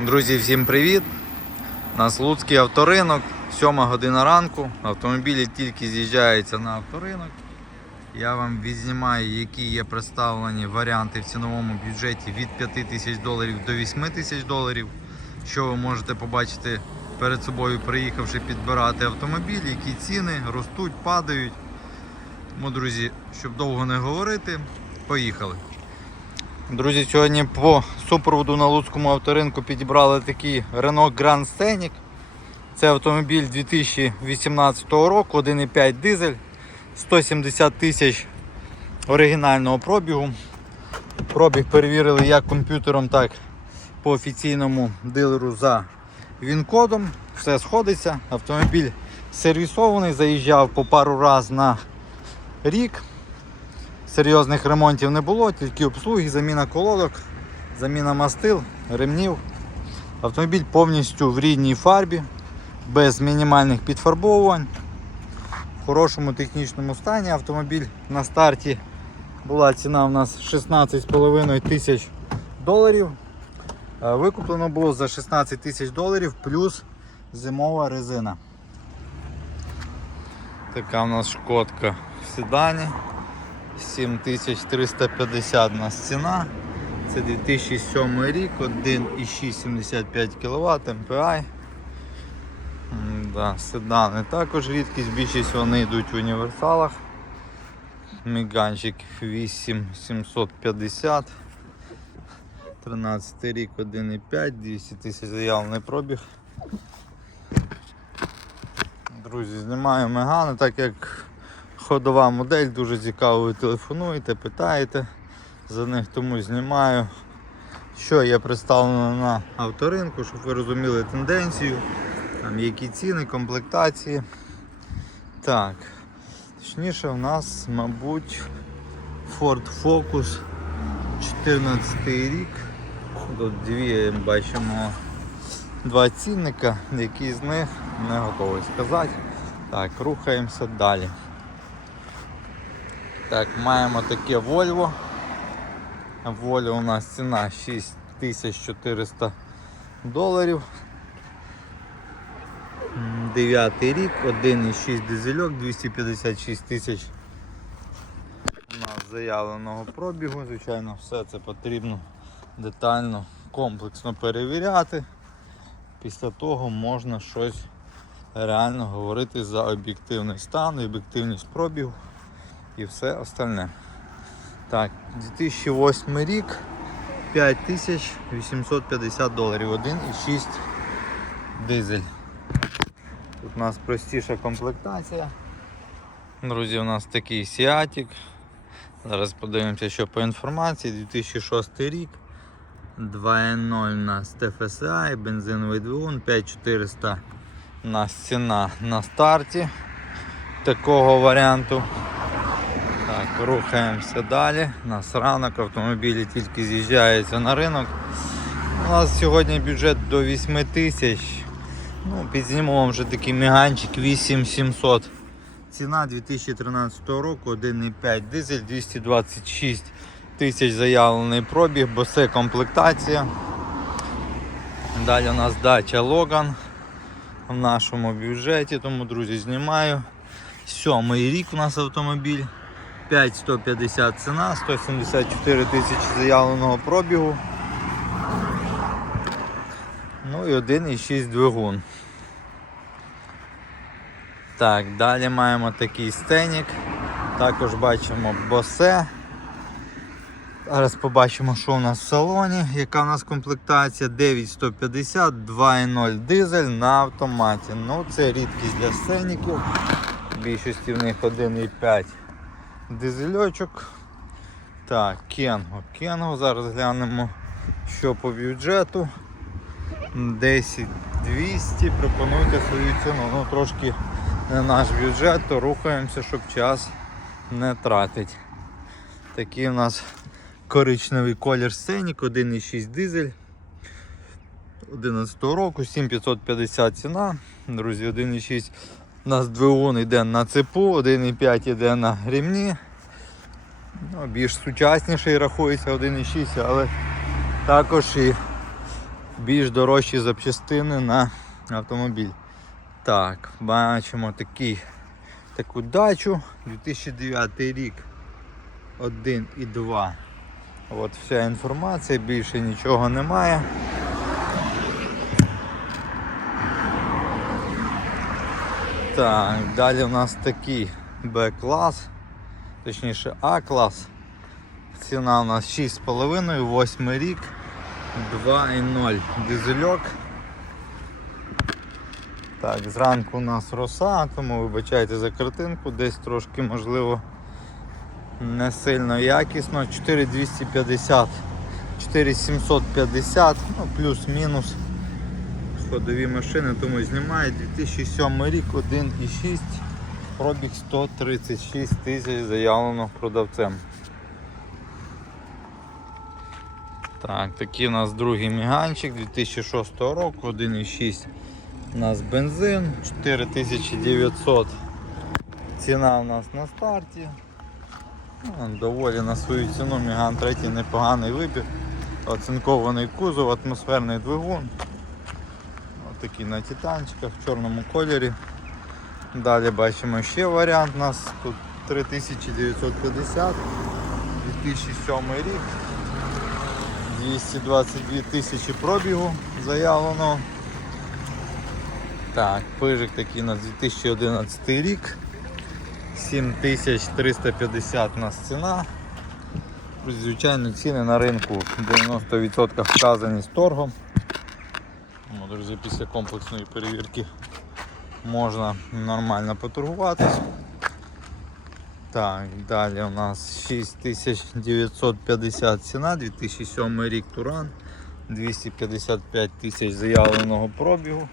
Друзі, всім привіт! Нас Луцький авторинок, 7 година ранку. Автомобілі тільки з'їжджаються на авторинок. Я вам відзнімаю, які є представлені варіанти в ціновому бюджеті від 5 тисяч доларів до 8 тисяч доларів. Що ви можете побачити перед собою, приїхавши підбирати автомобіль, які ціни ростуть, падають. Тому, друзі, щоб довго не говорити, поїхали. Друзі, сьогодні по супроводу на Луцькому авторинку підібрали такий Renault Grand Scenic. Це автомобіль 2018 року, 1,5 дизель, 170 тисяч оригінального пробігу. Пробіг перевірили як комп'ютером, так по офіційному дилеру за він-кодом. Все сходиться. Автомобіль сервісований, заїжджав по пару раз на рік. Серйозних ремонтів не було, тільки обслуги, заміна колодок, заміна мастил, ремнів. Автомобіль повністю в рідній фарбі, без мінімальних підфарбовувань. В хорошому технічному стані автомобіль на старті була ціна у нас 16,5 тисяч доларів. Е, Викуплено було за 16 тисяч доларів плюс зимова резина. Така у нас шкодка в седані. 7350 на ціна. Це 2007 рік, 1,675 кВт MPI. Да, седани також рідкість, більшість вони йдуть в універсалах. Міганчик 8750. 13 рік 1,5, 200 тисяч заявлений пробіг. Друзі, знімаю мегани, так як ходова модель, дуже цікаво, ви телефонуєте, питаєте за них, тому знімаю. Що є представлено на авторинку, щоб ви розуміли тенденцію, там які ціни, комплектації. Так, точніше у нас, мабуть, Ford Focus 14 рік. Тут дві бачимо два цінника, які з них не готовий сказати. Так, рухаємося далі. Так, маємо таке Volvo. Volvo у нас ціна 6400 доларів. 9 рік, 1,6 дизельок, 256 тисяч у нас заявленого пробігу. Звичайно, все це потрібно детально, комплексно перевіряти. Після того можна щось реально говорити за об'єктивний стан, об'єктивність пробігу і все остальне. Так, 2008 рік 5850 доларів, 1,6 дизель. Тут у нас простіша комплектація. Друзі, у нас такий Сіатік. Зараз подивимося, що по інформації. 2006 рік. 2.0 на TFSI, бензиновий двигун, 5400 у нас ціна на старті такого варіанту. Так, рухаємося далі. У нас ранок, автомобілі тільки з'їжджаються на ринок. У нас сьогодні бюджет до 8 тисяч. Ну, підзніму вам вже такий міганчик 8700. Ціна 2013 року, 1,5 дизель, 226 тисяч заявлений пробіг, бо це комплектація. Далі у нас дача Логан в нашому бюджеті, тому, друзі, знімаю. Сьомий рік у нас автомобіль. 5150 ціна, 174 тисячі заявленого пробігу. Ну і 1,6 двигун. Так, далі маємо такий стенік. Також бачимо босе. Зараз побачимо, що у нас в салоні, яка у нас комплектація 9150, 2.0 дизель на автоматі. Ну це рідкість для сценіків. В більшості в них 1,5 дизельочок. Так, Кенго. Кенго. Зараз глянемо, що по бюджету. 10 200. Пропонуйте свою ціну. Ну трошки не наш бюджет, то рухаємося, щоб час не тратить. Такий у нас коричневий колір сценік, 1,6 дизель. 11 року, 7550 ціна. Друзі, 1,6 у нас двигун йде на цепу, 1,5 йде на ремні. Ну, більш сучасніший рахується 1,6, але також і більш дорожчі запчастини на автомобіль. Так, бачимо такий, таку дачу 2009 рік 1 і 2. От вся інформація, більше нічого немає. Так, далі у нас такий Б-клас, точніше А-клас. Ціна у нас 6,5, 8 рік, 2,0 дизельок. Так, зранку у нас роса, тому вибачайте за картинку, десь трошки можливо не сильно якісно. 4250, 4750, ну плюс-мінус. Ходові машини, тому знімають 2007 рік 1,6, пробіг 136 тисяч заявлено продавцем. Так, такий у нас другий міганчик 2006 року, 1,6 у нас бензин, 4900 ціна у нас на старті. Ну, доволі на свою ціну Міган 3 непоганий вибір. Оцинкований кузов, атмосферний двигун. Такий на титанчиках в чорному кольорі. Далі бачимо ще варіант у нас тут 3950, 2007 рік. 222 тисячі пробігу заявлено. Так, пижик такий на 2011 рік. 7350 у нас ціна. Звичайно, ціни на ринку 90% вказані з торгом. Друзі, після комплексної перевірки можна нормально поторгуватись. Так, далі у нас 6950 ціна, 2007 рік Туран, 255 тисяч заявленого пробігу.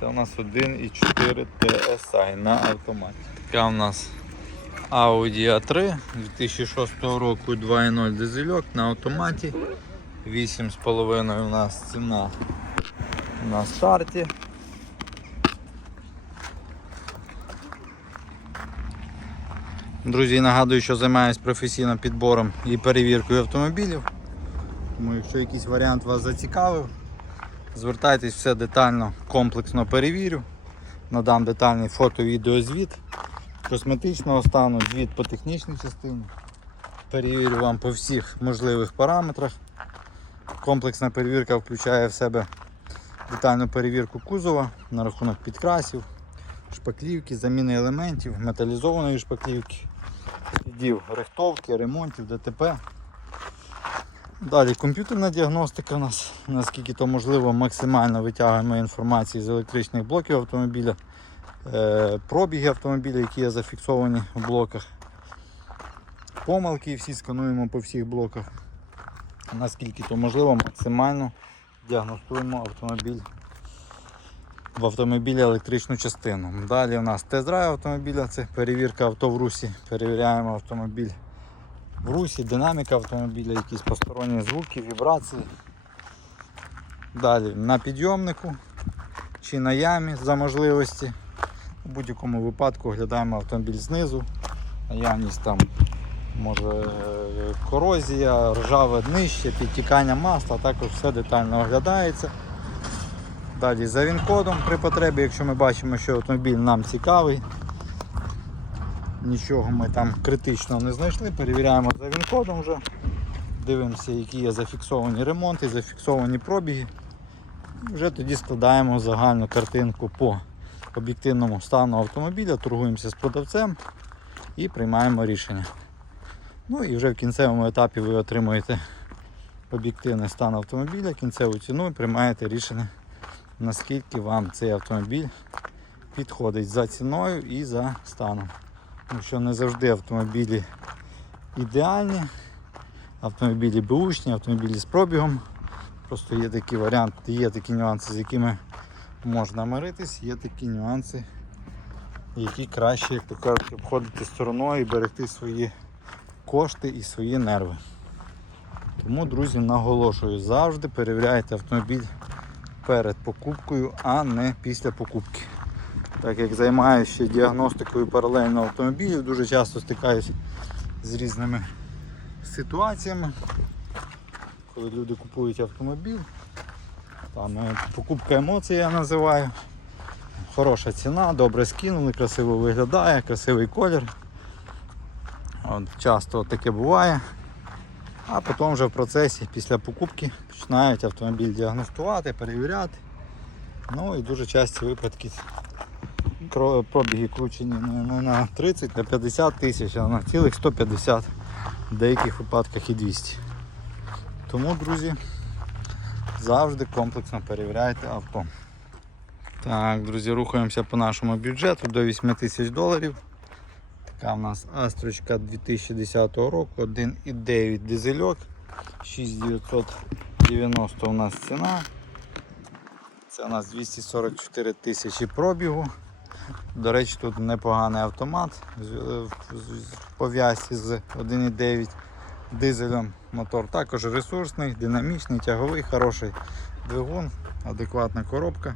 Це у нас 1,4 TSI на автоматі. Така у нас Audi A3 2006 року 2.0 дизельок на автоматі. 8,5 у нас ціна на старті. Друзі, нагадую, що займаюся професійним підбором і перевіркою автомобілів. Тому якщо якийсь варіант вас зацікавив, звертайтесь все детально, комплексно перевірю. Надам детальний фото-відеозвіт косметичного стану, звіт по технічній частині. Перевірю вам по всіх можливих параметрах. Комплексна перевірка включає в себе детальну перевірку кузова на рахунок підкрасів, шпаклівки, заміни елементів, металізованої шпаклівки, слідів рихтовки, ремонтів, ДТП. Далі комп'ютерна діагностика у нас, наскільки то можливо, максимально витягуємо інформацію з електричних блоків автомобіля, е, пробіги автомобіля, які є зафіксовані в блоках. Помилки всі скануємо по всіх блоках. Наскільки то можливо, максимально діагностуємо автомобіль в автомобілі електричну частину. Далі у нас тест-драйв автомобіля, це перевірка авто в русі. Перевіряємо автомобіль в русі, динаміка автомобіля, якісь посторонні звуки, вібрації. Далі на підйомнику чи на ямі за можливості. У будь-якому випадку оглядаємо автомобіль знизу, наявність там може е, корозія, ржаве днище, підтікання масла, також все детально оглядається. Далі за він-кодом при потребі, якщо ми бачимо, що автомобіль нам цікавий, нічого ми там критично не знайшли, перевіряємо за він-кодом вже, дивимося, які є зафіксовані ремонти, зафіксовані пробіги. Вже тоді складаємо загальну картинку по об'єктивному стану автомобіля, торгуємося з продавцем і приймаємо рішення. Ну і вже в кінцевому етапі ви отримуєте об'єктивний стан автомобіля, кінцеву ціну і приймаєте рішення, наскільки вам цей автомобіль підходить за ціною і за станом. Тому що не завжди автомобілі ідеальні, автомобілі бушні, автомобілі з пробігом. Просто є такі варіанти, є такі нюанси, з якими можна миритись, є такі нюанси, які краще, як то кажуть, обходити стороною і берегти свої кошти і свої нерви. Тому, друзі, наголошую, завжди перевіряйте автомобіль перед покупкою, а не після покупки. Так як займаюся діагностикою паралельно автомобілів, дуже часто стикаюся з різними ситуаціями, коли люди купують автомобіль, Там е, покупка емоцій я називаю. Хороша ціна, добре скинули, красиво виглядає, красивий колір. Часто таке буває. А потім вже в процесі після покупки починають автомобіль діагностувати, перевіряти. Ну і дуже часті випадки пробіги кручені не на 30, на 50 тисяч, а на цілих 150, в деяких випадках і 200. Тому, друзі, завжди комплексно перевіряйте авто. Так, друзі, рухаємося по нашому бюджету до 8 тисяч доларів. Така в нас Астрочка 2010 року, 1,9 дизельок, 6990 у нас ціна. Це у нас 244 тисячі пробігу. До речі, тут непоганий автомат в пов'язці з 1,9 дизелем. Мотор також ресурсний, динамічний, тяговий, хороший двигун, адекватна коробка.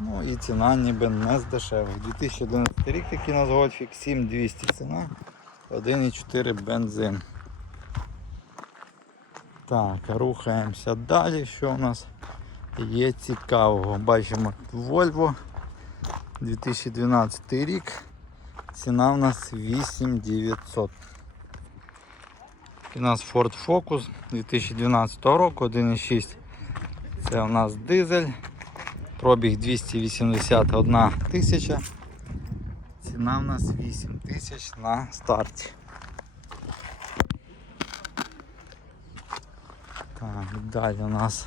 Ну і ціна ніби не з дешевих. 2011 рік такий у Гольфік, 7200 ціна, 1,4 бензин. Так, рухаємося далі. Що у нас є цікавого? Бачимо Volvo 2012 рік. Ціна у нас 8900. У нас Ford Focus 2012 року, 1,6. Це у нас дизель. Пробіг 281 тисяча. Ціна в нас 8 тисяч на старті. Так, далі у нас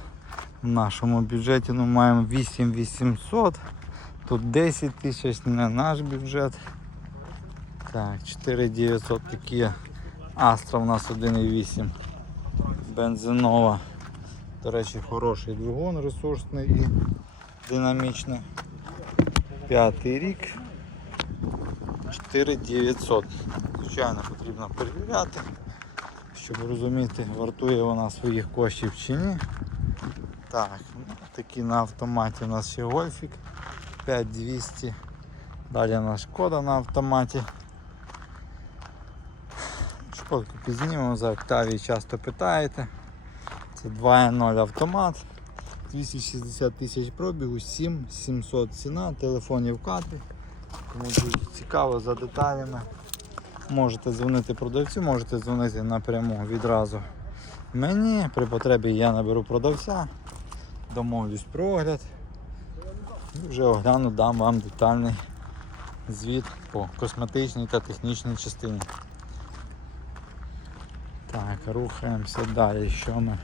в нашому бюджеті ну, маємо 8800. Тут 10 тисяч не наш бюджет. Так, 4900 такі. Астра у нас 1,8. Бензинова. До речі, хороший двигун, ресурсний і динамічний. П'ятий рік. 4900. Звичайно, потрібно перевіряти, щоб розуміти, вартує вона своїх коштів чи ні. Так, ну, такі на автоматі у нас ще гольфік 5200. Далі у нас шкода на автоматі. Шкодку підзнімемо, за Октавії часто питаєте. Це 2.0 автомат. 260 тисяч пробігу, 7700 ціна, телефонів кадрі. Кому дуже цікаво за деталями. Можете дзвонити продавцю, можете дзвонити напряму відразу мені. При потребі я наберу продавця, домовлюсь про огляд. І вже огляну, дам вам детальний звіт по косметичній та технічній частині. Так, рухаємося далі. Що ми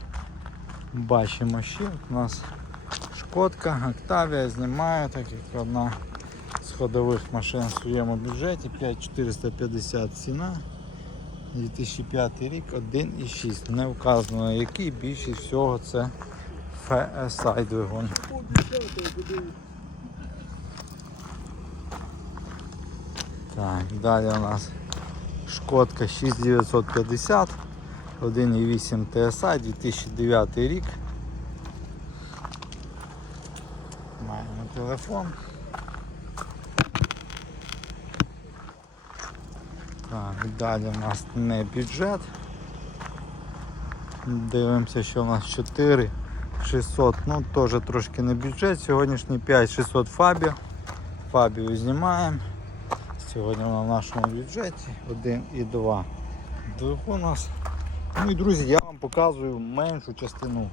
бачимо ще? У нас шкодка, Октавія знімаю, так як одна з ходових машин в своєму бюджеті 5450 ціна. 2005 рік 1,6. Не вказано який, більшість всього це FSI двигун. Так, далі у нас Шкодка 6950, 1,8 TSI, 2009 рік. Маємо телефон. Так, далі у нас не бюджет. Дивимося, що у нас 4 600, ну теж трошки не бюджет. Сьогоднішній 5600 Фабіо. Фабіо знімаємо. Сьогодні вона в нашому бюджеті 1 і 2 двигун у нас. Ну і друзі, я вам показую меншу частину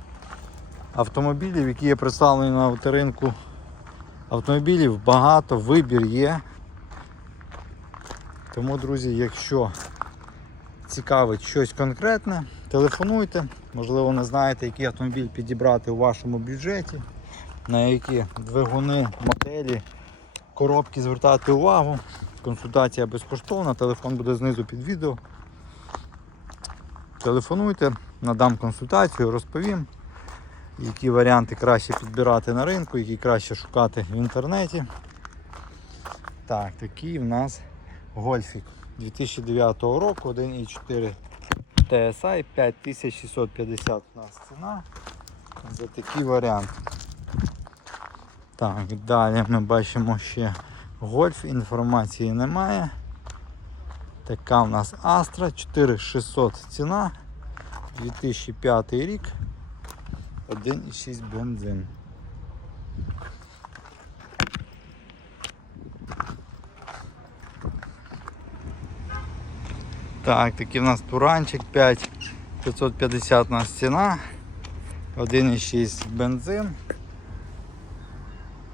автомобілів, які є представлені на авторинку. Автомобілів багато, вибір є. Тому, друзі, якщо цікавить щось конкретне, телефонуйте. Можливо, не знаєте, який автомобіль підібрати у вашому бюджеті, на які двигуни, моделі, коробки звертати увагу. Консультація безкоштовна, телефон буде знизу під відео. Телефонуйте, надам консультацію, розповім, які варіанти краще підбирати на ринку, які краще шукати в інтернеті. Так, такий в нас гольфік 2009 року, 1,4 TSI, 5650 у нас ціна за такий варіант. Так, далі ми бачимо ще гольф, інформації немає. Така у нас Astra 4600 ціна, 2005 рік. 1,6 бензин. Так, такий у нас туранчик 5 550 у нас ціна. 1,6 бензин.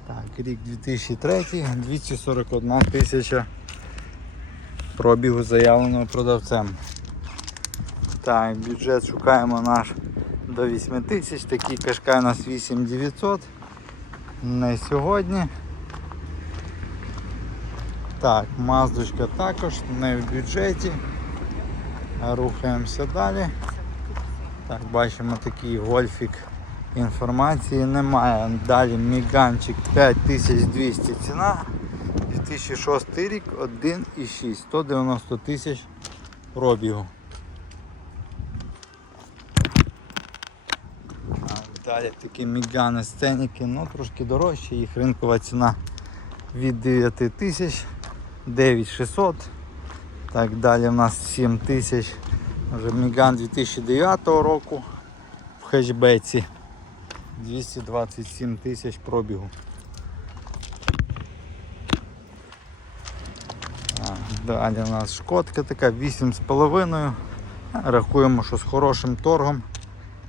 Так, рік 2003, 241 тисяча пробігу заявленого продавцем. Так, бюджет шукаємо наш до 8 тисяч, такий кашкай у нас 8900 на сьогодні. Так, маздочка також не в бюджеті. Рухаємося далі. Так, бачимо такий гольфік. Інформації немає. Далі міганчик 5200 ціна. 2006 рік 1,6, 190 тисяч пробігу. Далі такі мігани сценіки, ну трошки дорожчі, їх ринкова ціна від 9 тисяч, 9600. Так, далі в нас 7 тисяч. Вже Міган 2009 року в хешбеці. 227 тисяч пробігу. Так, Далі у нас шкодка така 8,5. Рахуємо, що з хорошим торгом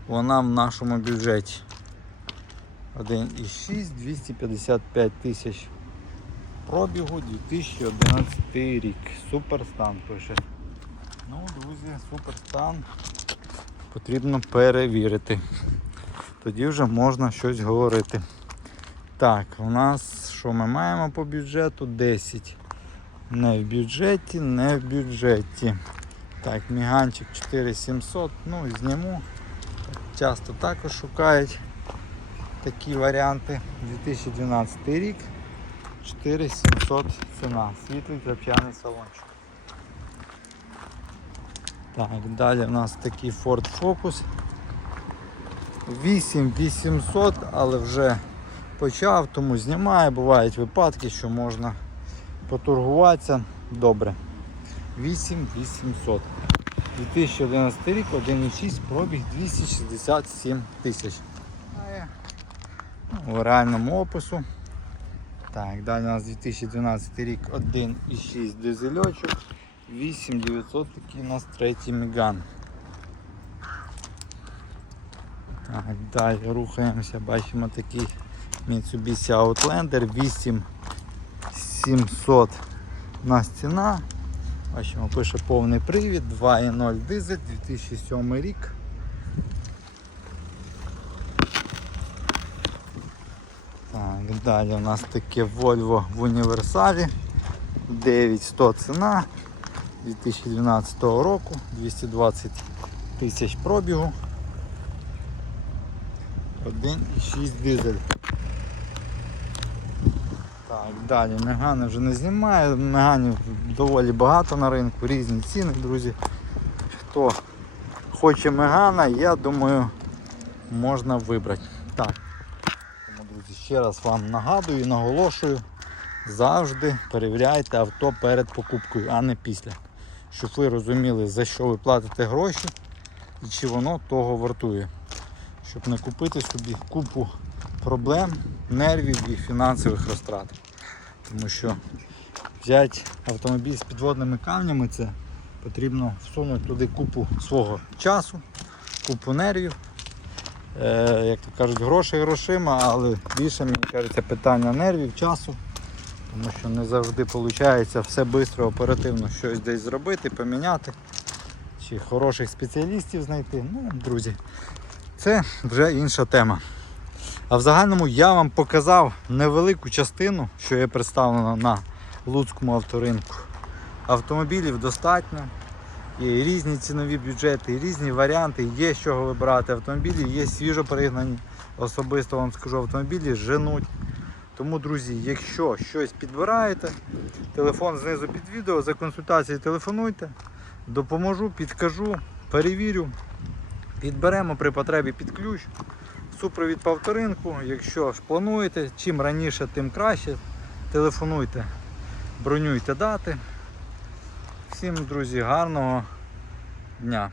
вона в нашому бюджеті. 1,6, 255 тисяч пробігу 2011 рік. Суперстан пише. Ну, друзі, суперстан потрібно перевірити. Тоді вже можна щось говорити. Так, у нас що ми маємо по бюджету? 10. Не в бюджеті, не в бюджеті. Так, міганчик 4700, ну зніму. Часто також шукають такі варіанти. 2012 рік. 4700 ціна. Світлий тряп'яний салончик. Так, далі в нас такий Ford Focus. 8800, але вже почав, тому знімає. Бувають випадки, що можна поторгуватися добре. 8800. 2011 рік, 1,6 пробіг 267 тисяч. В реальному опису. Так, далі у нас 2012 рік 1,6 дизельочок, 8900 такий у нас третій Меган. Так, далі рухаємося, бачимо такий Mitsubishi Outlander 8700 на ціна. Бачимо, пише повний привід, 2.0 дизель, 2007 рік. Так, далі у нас таке Volvo в універсалі. 9100 ціна 2012 року, 220 тисяч пробігу. 1,6 дизель. Так, далі Мегани вже не знімаю, Меганів доволі багато на ринку, різні ціни, друзі. Хто хоче Мегана, я думаю, можна вибрати. Так. Тому, друзі, ще раз вам нагадую наголошую, завжди перевіряйте авто перед покупкою, а не після. Щоб ви розуміли, за що ви платите гроші і чи воно того вартує. Щоб не купити собі купу проблем, нервів і фінансових розтрат. Тому що взяти автомобіль з підводними камнями це потрібно всунути туди купу свого часу, купу нервів. Е, як то кажуть, грошей грошима, але більше мені кажеться питання нервів, часу. Тому що не завжди виходить все швидко, оперативно щось десь зробити, поміняти. Чи хороших спеціалістів знайти. Ну, друзі, це вже інша тема. А в загальному я вам показав невелику частину, що є представлено на Луцькому авторинку. Автомобілів достатньо. Є різні цінові бюджети, різні варіанти, є з чого вибирати автомобілі, є свіжо пригнані. Особисто вам скажу, автомобілі женуть. Тому, друзі, якщо щось підбираєте, телефон знизу під відео, за консультацією телефонуйте, допоможу, підкажу, перевірю, підберемо при потребі під ключ. Супровід повторинку. якщо ж плануєте, чим раніше, тим краще. Телефонуйте, бронюйте дати. Всім, друзі, гарного дня.